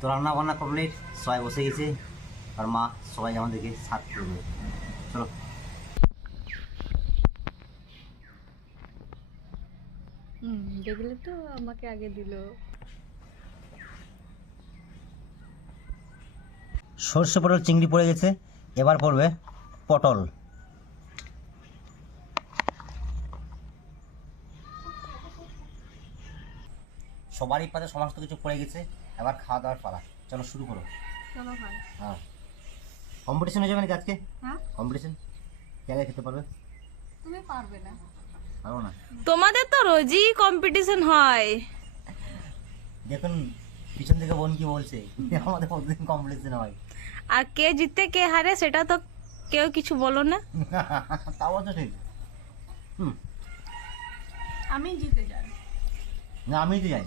তো রান্না বান্না করলে সবাই বসে গেছে, আর মা সবাই আমাদেরকে সাথ করবে। চলো। দেখলে তো আমাকে আগে দিল। সর্ষে পটল চিংড়ি পড়ে গেছে, এবার পড়বে পটল। সবারই পাতে সমস্ত কিছু পড়ে গেছে, এবার খাওয়া দাওয়ার পালা। চলো শুরু করো। চলো ভাই। হ্যাঁ, কম্পিটিশন হয়ে যাবে নাকি আজকে? হ্যাঁ, কম্পিটিশন কে আগে খেতে পারবে? তুমি পারবে না। পারবো না। তোমাদের তো রোজই কম্পিটিশন হয়। দেখুন পিছন থেকে বোন কি বলছে, আমাদের প্রতিদিন কম্পিটিশন হয়। আর কে জিতে কে হারে সেটা তো কেউ কিছু বলো না। তাও তো ঠিক। আমি জিতে যাই। না আমি তো যাই।